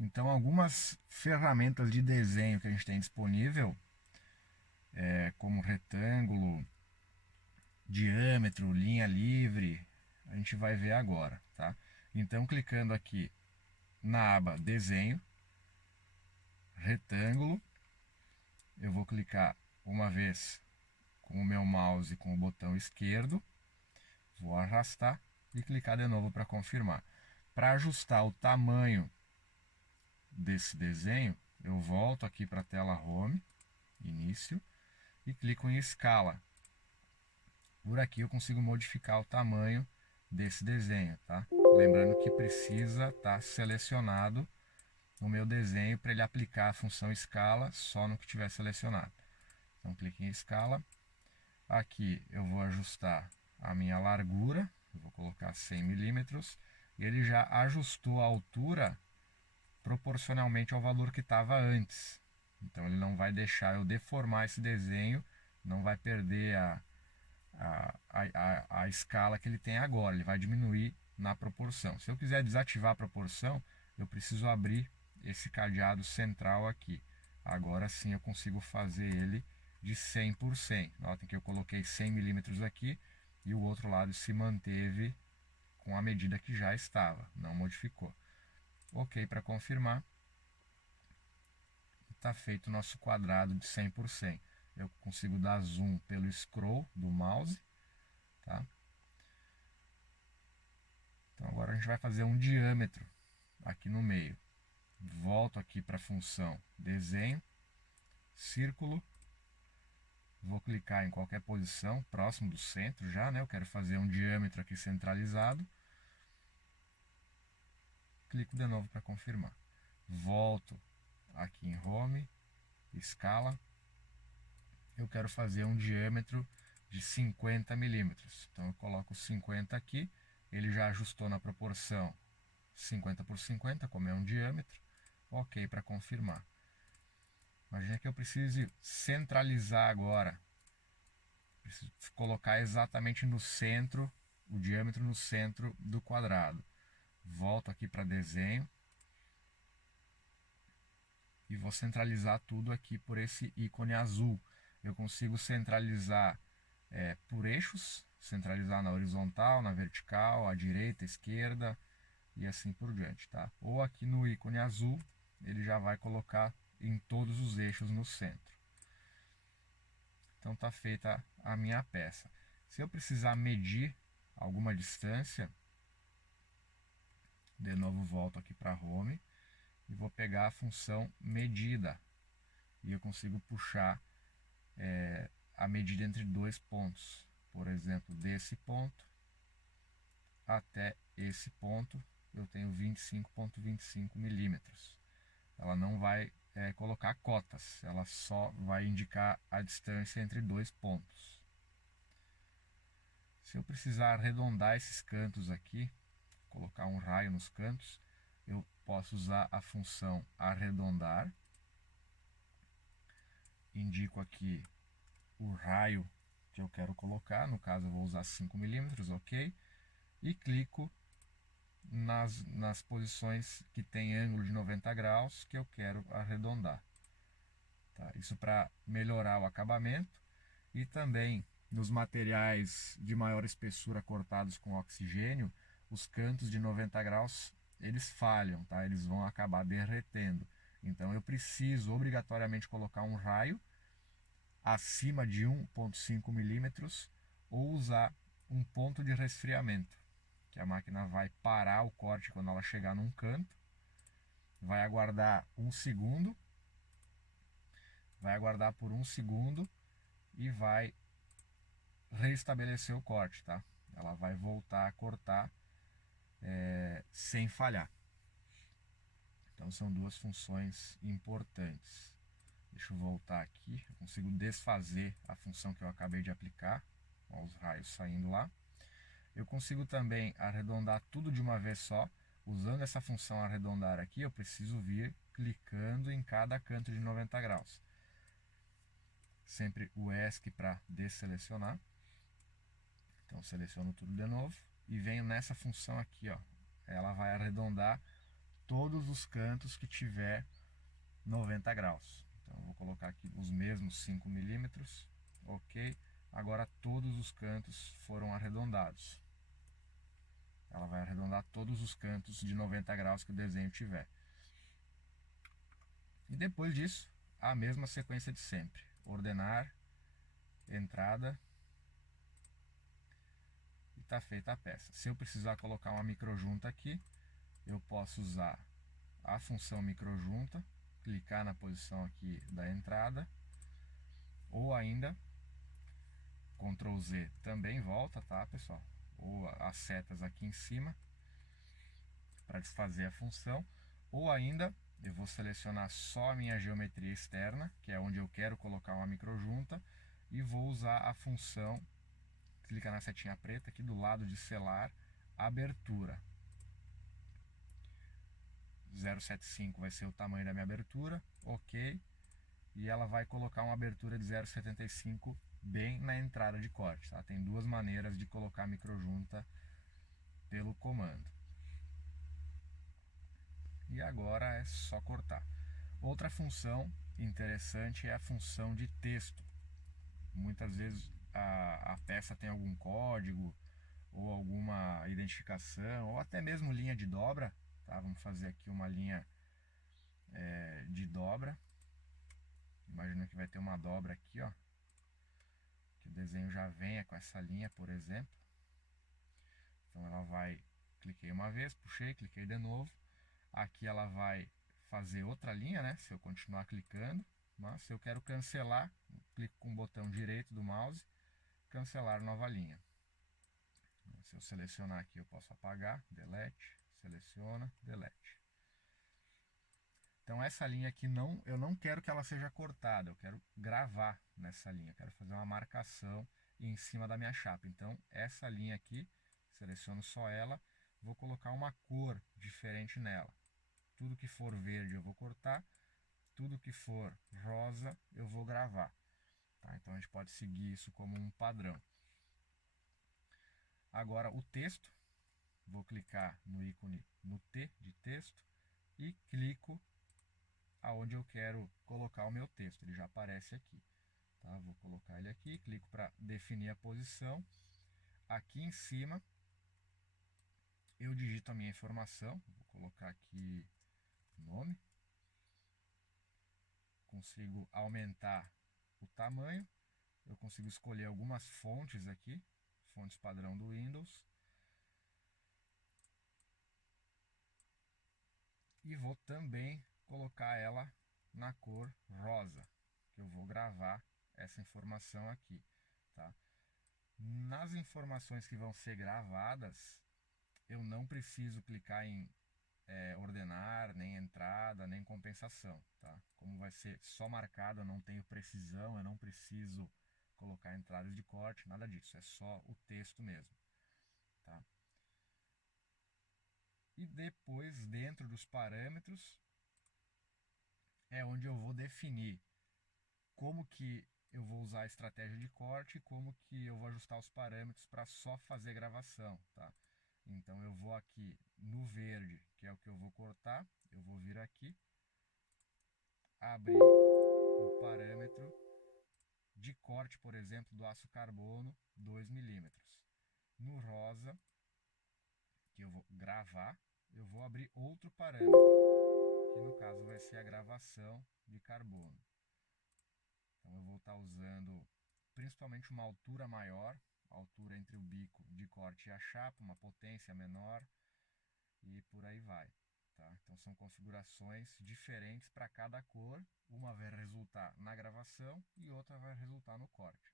Então, algumas ferramentas de desenho que a gente tem disponível, como retângulo, diâmetro, linha livre, a gente vai ver agora, tá? Então, clicando aqui na aba Desenho, Retângulo, eu vou clicar uma vez com o meu mouse com o botão esquerdo, vou arrastar e clicar de novo para confirmar. Para ajustar o tamanho desse desenho, eu volto aqui para a tela Home, Início, e clico em Escala. Por aqui eu consigo modificar o tamanho desse desenho, tá? Lembrando que precisa estar selecionado no meu desenho para ele aplicar a função escala só no que tiver selecionado. Então clique em escala. Aqui eu vou ajustar a minha largura, eu vou colocar 100 milímetros. E ele já ajustou a altura proporcionalmente ao valor que estava antes. Então ele não vai deixar eu deformar esse desenho, não vai perder a escala que ele tem agora, ele vai diminuir na proporção. Se eu quiser desativar a proporção, eu preciso abrir esse cadeado central aqui. Agora sim eu consigo fazer ele de 100 por 100. Notem que eu coloquei 100 milímetros aqui e o outro lado se manteve com a medida que já estava, não modificou. Ok para confirmar. Está feito o nosso quadrado de 100 por 100. Eu consigo dar zoom pelo scroll do mouse, tá? Então agora a gente vai fazer um diâmetro aqui no meio. Volto aqui para a função desenho, círculo, vou clicar em qualquer posição, próximo do centro já, né? Eu quero fazer um diâmetro aqui centralizado. Clico de novo para confirmar. Volto aqui em Home, Escala. Eu quero fazer um diâmetro de 50 milímetros. Então eu coloco 50 aqui, ele já ajustou na proporção 50 por 50, como é um diâmetro. Ok para confirmar. Imagina que eu precise centralizar agora. Preciso colocar exatamente no centro, o diâmetro no centro do quadrado. Volto aqui para desenho. E vou centralizar tudo aqui por esse ícone azul. Eu consigo centralizar por eixos, centralizar na horizontal, na vertical, à direita, à esquerda e assim por diante, tá? Ou aqui no ícone azul, ele já vai colocar em todos os eixos no centro. Então está feita a minha peça. Se eu precisar medir alguma distância, de novo volto aqui para Home e vou pegar a função medida. E eu consigo puxar a medida entre dois pontos. Por exemplo, desse ponto até esse ponto, eu tenho 25,25 milímetros. Ela não vai colocar cotas, ela só vai indicar a distância entre dois pontos. Se eu precisar arredondar esses cantos aqui, colocar um raio nos cantos, eu posso usar a função arredondar. Indico aqui o raio que eu quero colocar, no caso eu vou usar 5 milímetros, ok? E clico nas posições que tem ângulo de 90 graus que eu quero arredondar. Tá? Isso para melhorar o acabamento e também nos materiais de maior espessura cortados com oxigênio, os cantos de 90 graus eles falham, tá? Eles vão acabar derretendo. Então eu preciso obrigatoriamente colocar um raio acima de 1,5 milímetros ou usar um ponto de resfriamento, que a máquina vai parar o corte quando ela chegar num canto, vai aguardar um segundo, vai aguardar por um segundo e vai restabelecer o corte, tá? Ela vai voltar a cortar sem falhar. Então são duas funções importantes. Deixa eu voltar aqui, eu consigo desfazer a função que eu acabei de aplicar, ó, os raios saindo lá. Eu consigo também arredondar tudo de uma vez só. Usando essa função arredondar aqui, eu preciso vir clicando em cada canto de 90 graus. Sempre o ESC para desselecionar. Então seleciono tudo de novo e venho nessa função aqui, ó. Ela vai arredondar todos os cantos que tiver 90 graus. Então eu vou colocar aqui os mesmos 5 milímetros, ok? Agora todos os cantos foram arredondados. Ela vai arredondar todos os cantos de 90 graus que o desenho tiver. E depois disso, a mesma sequência de sempre. Ordenar, entrada, e está feita a peça. Se eu precisar colocar uma microjunta aqui, eu posso usar a função microjunta, clicar na posição aqui da entrada, ou ainda Ctrl Z também volta, tá, pessoal? Ou as setas aqui em cima para desfazer a função, ou ainda eu vou selecionar só a minha geometria externa, que é onde eu quero colocar uma microjunta, e vou usar a função, clica na setinha preta aqui do lado de selar, abertura. 0,75 vai ser o tamanho da minha abertura, ok, e ela vai colocar uma abertura de 0,75 bem na entrada de corte, tá? Tem duas maneiras de colocar a microjunta pelo comando. E agora é só cortar. Outra função interessante é a função de texto. Muitas vezes a peça tem algum código ou alguma identificação, ou até mesmo linha de dobra, tá? Vamos fazer aqui uma linha de dobra. Imagina que vai ter uma dobra aqui, ó, que o desenho já venha com essa linha, por exemplo. Então ela vai, cliquei uma vez, puxei, cliquei de novo. Aqui ela vai fazer outra linha, né? Se eu continuar clicando, mas se eu quero cancelar, clico com o botão direito do mouse, cancelar nova linha. Se eu selecionar aqui, eu posso apagar, delete, seleciona, delete. Então essa linha aqui eu não quero que ela seja cortada, eu quero gravar nessa linha, eu quero fazer uma marcação em cima da minha chapa. Então essa linha aqui, seleciono só ela, vou colocar uma cor diferente nela. Tudo que for verde eu vou cortar, tudo que for rosa eu vou gravar. Tá? Então a gente pode seguir isso como um padrão. Agora o texto, vou clicar no ícone no T de texto e clico aonde eu quero colocar o meu texto. Ele já aparece aqui. Tá? Vou colocar ele aqui, clico para definir a posição. Aqui em cima eu digito a minha informação, vou colocar aqui nome. Consigo aumentar o tamanho. Eu consigo escolher algumas fontes aqui, fontes padrão do Windows. E vou também colocar ela na cor rosa, que eu vou gravar essa informação aqui, tá? Nas informações que vão ser gravadas, eu não preciso clicar em ordenar, nem entrada, nem compensação, tá? Como vai ser só marcado, eu não tenho precisão, eu não preciso colocar entradas de corte, nada disso, é só o texto mesmo, tá? E depois, dentro dos parâmetros, é onde eu vou definir como que eu vou usar a estratégia de corte e como que eu vou ajustar os parâmetros para só fazer gravação, tá? Então eu vou aqui no verde, que é o que eu vou cortar, eu vou vir aqui, abrir o parâmetro de corte, por exemplo, do aço carbono 2 milímetros. No rosa, que eu vou gravar, eu vou abrir outro parâmetro, que no caso vai ser a gravação de carbono. Então eu vou estar usando principalmente uma altura maior, a altura entre o bico de corte e a chapa, uma potência menor e por aí vai. Tá? Então são configurações diferentes para cada cor, uma vai resultar na gravação e outra vai resultar no corte.